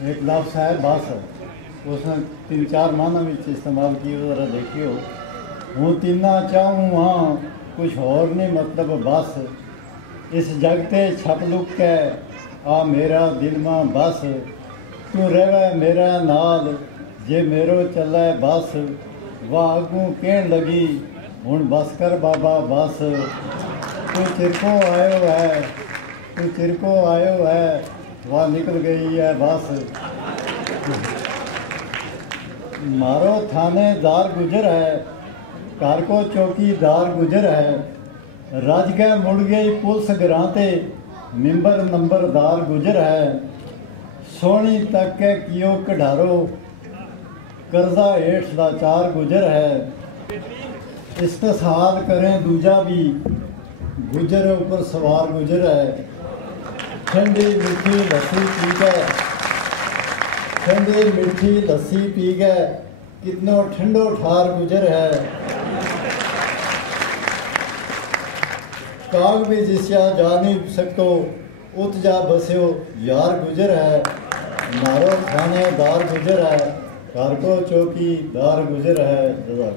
एक लफ्ज़ है बस, उसने 3-4 माना में इस्तेमाल किए, ज़रा देखियो। हूँ तिना चाहूँ हाँ कुछ और नहीं मतलब बस, इस जगते छप लुक के आ मेरा दिल मां बस, तू रहे मेरा नाल जे मेरो चले बस, वाह अगू कहन लगी हूँ बस कर बाबा बस, तू चिरको आयो है, तू चिरको आयो है, वाह निकल गई है बस। मारो थानेदार गुजर है, घर को चौकीदार गुजर है, रज गए मुड़ गई पुलिस गरांते, मिंबर नंबरदार गुजर है, सोनी तक के कियो कढ़ारो, कर्जा हेठ लाचार गुजर है, इस्तेसाल करें दूजा भी, गुजर ऊपर सवार गुजर है, ठंडी मीठी लस्सी पी गए, ठंडी मीठी लस्सी पी गए, कितनो ठंडो ठार गुजर है, काग भी जिसया जा नहीं सको उत जा बस्यो यार गुजर है, मारो थानेदार गुजर है, घर को चौकीदार गुजर है।